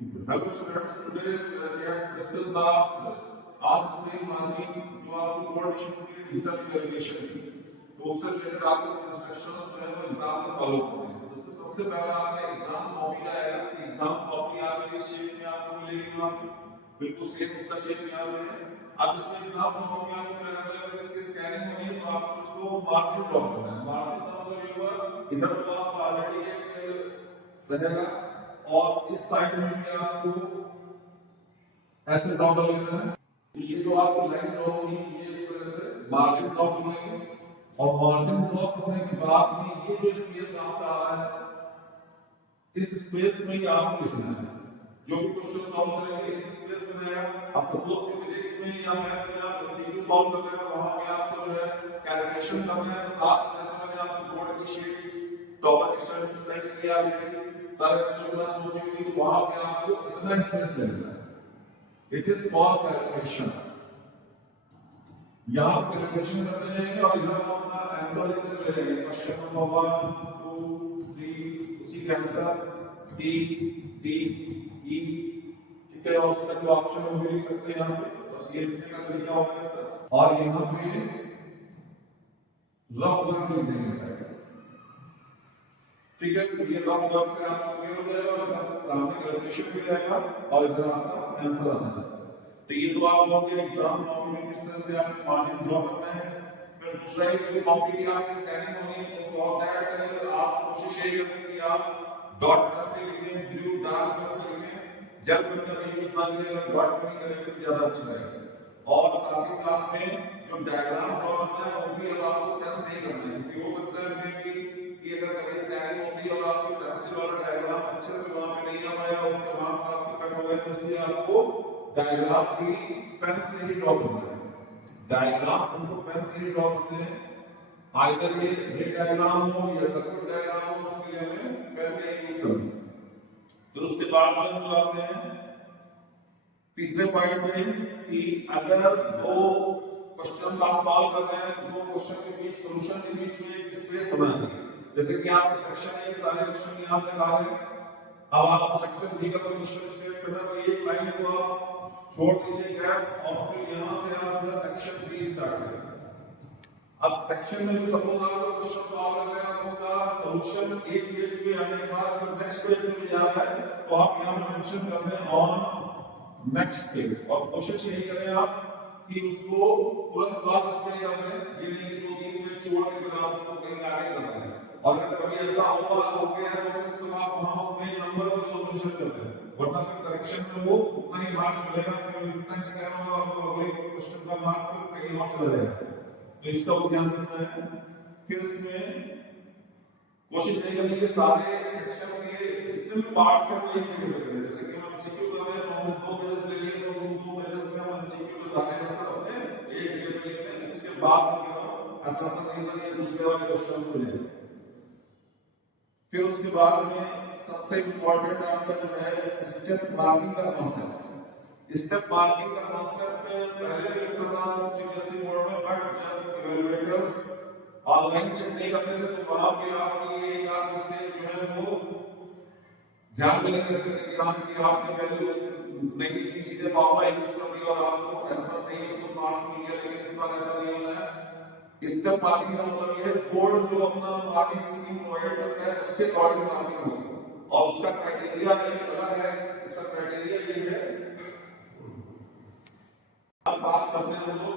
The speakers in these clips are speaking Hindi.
Hello students, today we have discuss the arts में मार्किंग जो आपकी बोर्ड इशू की डिजिटल इवैल्यूएशन की, तो उससे रिलेटेड आपको कुछ इंस्ट्रक्शंस जो है वो एग्जाम में फॉलो करने हैं। उसमें सबसे पहला आपका एग्जाम कॉपी का आएगा। एग्जाम कॉपी आपकी इस शेप में आपको मिलेगी, वहां पे बिल्कुल सेम उसका शेप यहाँ पे है। अब इसमें एग्जाम कॉपी में आपको क्या करना है, इसकी स्कैनिंग होगी तो आपको इसको मार्जिन ड्रॉ करना है। मार्जिन का मतलब ये हुआ इधर तो आपका ऑलरेडी एक रहेगा और इस साइड में भी आपको ऐसे ड्रॉ कर लेना है। तो ये जो आपको लाइन ड्रॉ होगी ये इस तरह से मार्जिन ड्रॉ कर लेंगे और मार्जिन ड्रॉ करने के बाद में ये जो स्पेस आपका आ रहा है इस स्पेस में ही आपको लिखना है। जो भी क्वेश्चन सॉल्व करेंगे इस स्पेस में है। अब सपोज कि फिजिक्स में या मैथ्स में आप एमसीक्यू सॉल्व कर रहे हो, वहां पे आपको जो है कैलकुलेशन करना है। साथ में जैसे मैंने आपको बोर्ड की शीट्स टॉपिक सेट किया सारे बच्चों के पास पहुंची होगी, तो वहां पे आपको इतना स्पेस लेना है। It is for calculation. यहाँ कैलकुलेशन करते जाएंगे और इधर हम अपना आंसर लिखते चले जाएंगे। क्वेश्चन नंबर 1 2 3 उसी के आंसर सी डी ई, ठीक है। और उसका जो ऑप्शन है वो भी लिख सकते हैं यहाँ पे, बस ये लिखने का तरीका होगा इसका। और यहाँ पे रफ वर्क लिख देंगे साइड, ठीक है। तो ये रफ वर्क से आपको क्लियर हो जाएगा, सामने कैलकुलेशन भी रहेगा और इधर आपका आंसर आना है। तो ये तो आप लोगों के एग्जाम कॉपी में किस तरह से आपको मार्जिन ड्रॉ करना है। फिर दूसरा ये कॉपी की आपकी स्कैनिंग होनी है, तो फॉर दैट आप कोशिश ये करें कि आप डॉट पेन से लिखें, ब्लू डार्क पेन से लिखें। जेल पेन का यूज ना करें, अगर डॉट पेन करेंगे तो ज्यादा अच्छा रहेगा। और साथ ही साथ में जो डायग्राम ड्रॉ करना है वो भी अब आपको पेन से ही करना है, क्योंकि हो सकता है मे कि अगर कभी स्कैनिंग होती है और आपकी पेंसिल वाला डायग्राम अच्छे से वहां पे नहीं आ पाया, उसके मार्क्स आपके कट हो गए, तो इसलिए आपको डायग्राम भी पेन से ही ड्रॉ करना है। डायग्राम हमको पेन से ही ड्रॉ करते हैं, आइदर ये रे डायग्राम हो या सर्किट डायग्राम हो, उसके लिए हमें पेन का यूज करना है। फिर उसके बाद में जो आते हैं तीसरे पॉइंट में कि अगर दो क्वेश्चंस आप सॉल्व कर रहे हैं तो दो क्वेश्चन के बीच सॉल्यूशन के बीच में एक स्पेस होना चाहिए। जैसे कि आपके सेक्शन ए सारे क्वेश्चन यहां पे आ रहे हैं, अब आप सेक्शन बी का कोई क्वेश्चन स्टेट करना है तो एक लाइन को आप छोड़ दीजिए गैप और फिर यहां से आप सेक्शन बी स्टार्ट करें। अब सेक्शन में जो सपोज आप क्वेश्चन सॉल्व कर रहे हैं उसका सॉल्यूशन एक पेज पे आने के बाद फिर नेक्स्ट पेज में भी जा रहा है, तो आप यहां पे मेंशन करते हैं ऑन नेक्स्ट पेज। और कोशिश यही करें आप कि उसको तुरंत बाद उसमें या में ये नहीं कि 2-3 पेज छोड़ के फिर आप उसको कहीं आगे कर रहे हैं। और अगर कभी ऐसा हो गया है तो आप वहां उसमें नंबर को जरूर मेंशन करते हैं, वरना फिर करेक्शन में वो उतना ही मार्क्स मिलेगा, फिर जितना स्कैन होगा आपको अगले क्वेश्चन का मार्क फिर कहीं और चला जाएगा। तो इसका ध्यान रखना है। फिर इसमें कोशिश नहीं करनी कि सारे सेक्शन के जितने भी पार्ट्स हैं वो एक जगह पे करें। जैसे कि हम एमसीक्यू कर रहे हैं तो हमने 2 पेजेस ले लिए, तो उन 2 पेजेस में हम एमसीक्यू के सारे आंसर अपने एक जगह पे लिख लें। उसके बाद में हम ऐसा नहीं करें दूसरे वाले क्वेश्चंस को लें। फिर उसके बाद में सबसे इंपॉर्टेंट आपका जो है स्टेप मार्किंग का कॉन्सेप्ट। स्टेप मार्किंग का कॉन्सेप्ट पहले भी लिखा था सीबीएसई बोर्ड में, बट जब इवैल्यूएटर्स ऑनलाइन चेक नहीं करते थे तो वहां पे आपकी एक आध मिस्टेक जो है वो ध्यान में नहीं रखते थे कि हाँ कि आपने वैल्यूज नहीं दी, सीधे फॉर्मूला यूज कर दिया और आपको आंसर सही है तो मार्क्स मिल गया। लेकिन इस बार ऐसा नहीं होना है। स्टेप मार्किंग का मतलब ये है बोर्ड जो अपना मार्किंग स्कीम प्रोवाइड करता है उसके अकॉर्डिंग मार्किंग होगी और उसका क्राइटेरिया एक अलग है। इसका क्राइटेरिया ये है, अब बात करते हैं हम लोग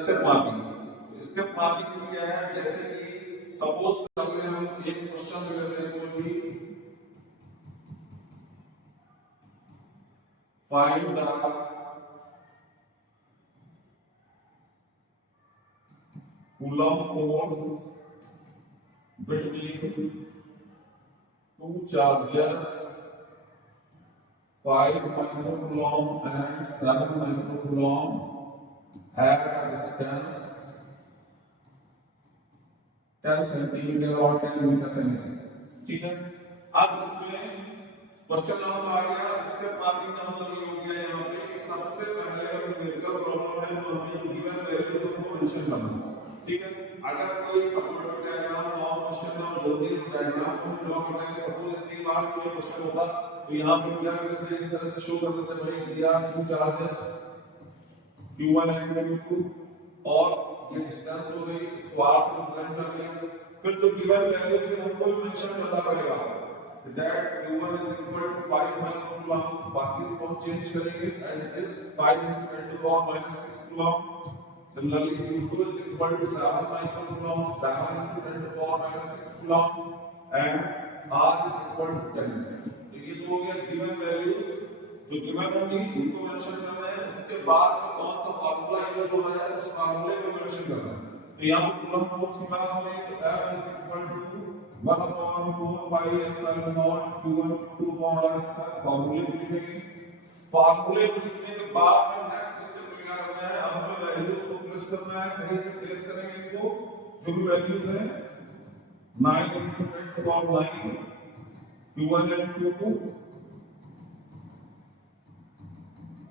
स्टेप मार्किंग। स्टेप मार्किंग में क्या है, जैसे कि सपोज करते हम एक क्वेश्चन लेते हैं कोई भी, find the Coulomb force between two charges 5 microcoulomb and 7 microcoulomb at a distance 10 centimeter or 10 meter के नीचे, ठीक है। अब इसमें क्वेश्चन नंबर आ गया, स्टेप मार्किंग का मतलब ये हो गया यहाँ पे कि सबसे पहले अगर न्यूमेरिकल प्रॉब्लम है तो हमें जो गिवन वैल्यूज उनको मेंशन करना है। ठीक है। अगर कोई सपोर्टिव डायग्राम लॉन्ग क्वेश्चन में जल्दी डायग्राम को ड्रॉ करने के सपोज 3 मार्क्स का क्वेश्चन होता तो यहां पे क्या करते हैं, इस तरह से शो कर देते हैं भाई दिया two charges q1 and q2 और ये डिस्टेंस हो गई, स्क्वायर से रिप्रेजेंट कर दिया। फिर जो गिवन वैल्यू है उनको भी मेंशन करना पड़ेगा that q1 is equal to 5 coulomb, बाकी इसको चेंज करेंगे and this 5 into 10 to the power minus 6 coulomb. Similarly, q2 is equal to 7 coulomb, 7 into 10 to the power minus 6 coulomb, and r is equal to 10. तो ये तो हो गया गिवन वैल्यूज जो गिवन होंगी उनको मेंशन करना है। उसके बाद में कौन सा फार्मूला यूज हो रहा है उस फार्मूले को मेंशन करना है। तो यहाँ पे कूलम्ब फोर्स की बात हो रही है तो F is equal to 1/4 pi epsilon naught q1 q2 और इसका फार्मूले को लिखेंगे। फार्मूले को लिखने के बाद में नेक्स्ट स्टेप में क्या करना है, अब हमें वैल्यूज को प्लेस करना है, सही से प्लेस करेंगे इनको। जो भी वैल्यूज है 9 into 10 to the power 9 q1 and q2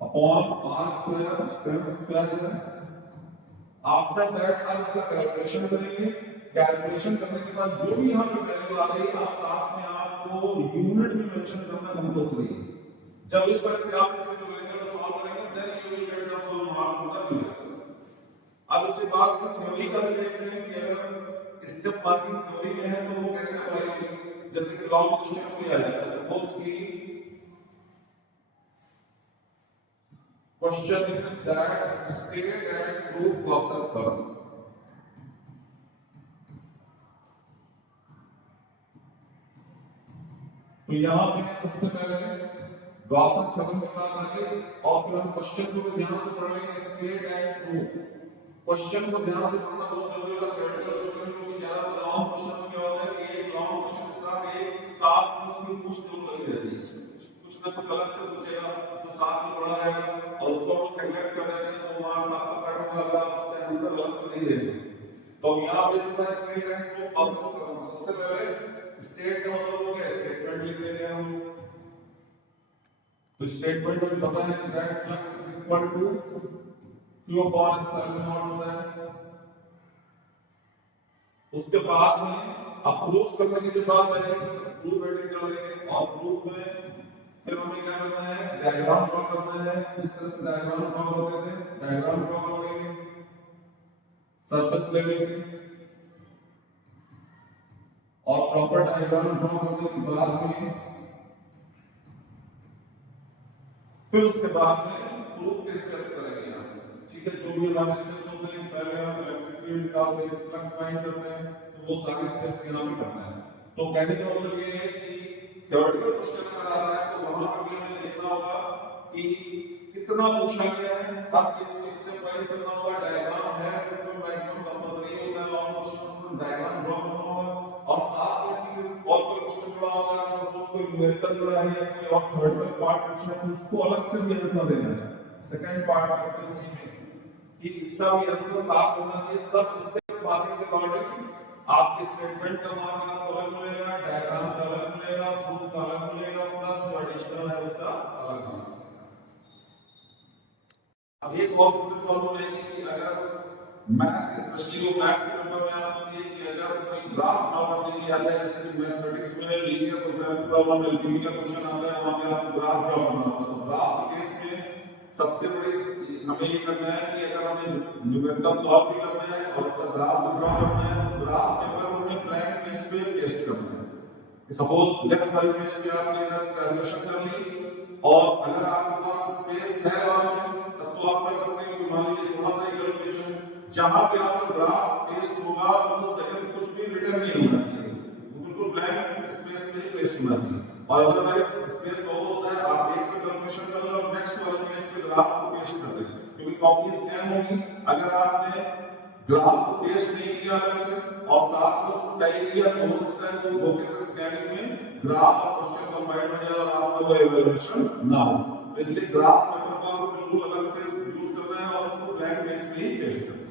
upon r square strength square है। आफ्टर दैट आप इसका कैलकुलेशन करेंगे। कैलकुलेशन करने के बाद जो भी यहाँ पे वैल्यू आ रही है आप साथ में आपको यूनिट में मेंशन करना कंपल्सरी है। जब इस तरह से आप इसके न्यूमेरिकल को सॉल्व करेंगे then you will get the full marks of the numerical. अब इसके बाद में थ्योरी का भी देखते हैं कि अगर स्टेप मार्किंग थ्योरी में है तो वो कैसे करेंगे। जैसे कि लॉन्ग क्वेश्चन कोई आ जाता है, सपोज कि question is that state and proof Gauss's theorem. तो यहाँ पे सबसे पहले Gauss's theorem की बात आएगी और फिर हम क्वेश्चन को ध्यान से पढ़ लेंगे स्टेट एंड प्रूफ। क्वेश्चन को ध्यान से पढ़ना बहुत जरूरी होगा। थ्योरेटिकल क्वेश्चन में क्योंकि ज्यादा लॉन्ग क्वेश्चन में क्या होता है कि एक लॉन्ग क्वेश्चन के साथ एक साथ में उसकी कुछ जरूर लगी रहती है, कुछ ना कुछ अलग से पूछेगा जो साथ में पढ़ा रहेगा और उसको हम नेगलेक्ट कर देते हैं तो मार्क्स आपका कट होगा अगर आप उसका आंसर अलग से नहीं देंगे। तो यहाँ पे इसका स्टेट एंड प्रूफ प्रोसेस करेंगे। सबसे पहले स्टेट का मतलब हो गया स्टेटमेंट लिख देंगे हम। तो स्टेटमेंट में पता है कि that flux equal to q upon epsilon not होता है। उसके बाद में अप्रूव करने के बाद प्रूफ रेटिंग कर लेंगे और प्रूफ में फिर हमें क्या करना है, डायग्राम ड्रॉ करना है। जिस तरह से डायग्राम ड्रॉ करते थे डायग्राम ड्रॉ कर लेंगे, सर्कल्स ले लेंगे और प्रॉपर डायग्राम ड्रॉ करने के बाद में फिर उसके बाद में प्रूफ के स्टेप्स करेंगे। ठीक है, जो भी हमारे स्टेप्स होते हैं पहले हम इलेक्ट्रिक फील्ड निकालते हैं, फ्लक्स फाइंड करते हैं, तो वो सारे स्टेप्स यहां पे करना है। तो कहने का मतलब ये है कि थ्योरेटिकल क्वेश्चन अगर आ रहा है तो वहां पे भी हमें देखना होगा कि कितना पूछा गया है, हर चीज को स्टेप वाइज करना होगा। डायग्राम है इसमें मैक्सिमम कंपलसरी होता है लॉन्ग क्वेश्चन में डायग्राम ड्रॉ करना होगा और साथ में इसी और कोई क्वेश्चन जुड़ा होगा, सपोज कोई न्यूमेरिकल जुड़ा है या कोई और थ्योरेटिकल पार्ट पूछना है तो उसको अलग से भी आंसर देना है। सेकंड पार्ट करके उसी में कि इसका भी आंसर साफ होना चाहिए, तब स्टेप मार्किंग के अकॉर्डिंग आपके स्टेटमेंट का मार्क आपको अलग मिलेगा, डायग्राम का अलग मिलेगा, प्रूफ का अलग मिलेगा, प्लस जो एडिशनल है उसका अलग मिलेगा। अब एक और दूसरी प्रॉब्लम है कि अगर मैथ स्पेशली वो मैथ के नंबर में आ सकती है कि अगर कोई ग्राफ प्रॉब्लम नहीं आता है, जैसे कि मैथमेटिक्स में लीनियर प्रोग्रामिंग प्रॉब्लम एलपीबी का क्वेश्चन आता है, वहां पे आपको ग्राफ ड्रॉ करना होता है। तो ग्राफ केस में सबसे बड़ी हमें ये करना है कि अगर हमें न्यूमेरिकल सॉल्व भी करना है और उसका ग्राफ ड्रॉ करना है तो ग्राफ पेपर को हमें ब्लैंक पेज पे पेस्ट करना है। सपोज लेफ्ट वाले पेज पे आपने कैलकुलेशन कर ली और अगर आपके पास स्पेस है और तब तो आप कर सकते हैं कि मान लीजिए थोड़ा सा कैलकुलेशन जहां पे आपका ग्राफ पेस्ट होगा उस जगह पे कुछ भी रिटर्न नहीं होना चाहिए, बिल्कुल ब्लैंक स्पेस में ही पेस्ट होना चाहिए। और अदरवाइज स्पेस ओवर होता है, आप एक पे कैलकुलेशन कर लो और नेक्स्ट वाले पेज पे ग्राफ को पेस्ट कर दें क्योंकि कॉपी स्कैन होगी। अगर आपने ग्राफ को पेस्ट नहीं किया अलग से और साथ में उसको टाइप किया तो हो सकता है वो धोखे से स्कैनिंग में ग्राफ और क्वेश्चन कंबाइन हो जाए और आपका वो इवैल्यूएशन ना हो। तो इसलिए ग्राफ पेपर को आपको बिल्कुल अलग से यूज करना है और उसको ब्लैंक पेज पे ही पेस्ट करना है।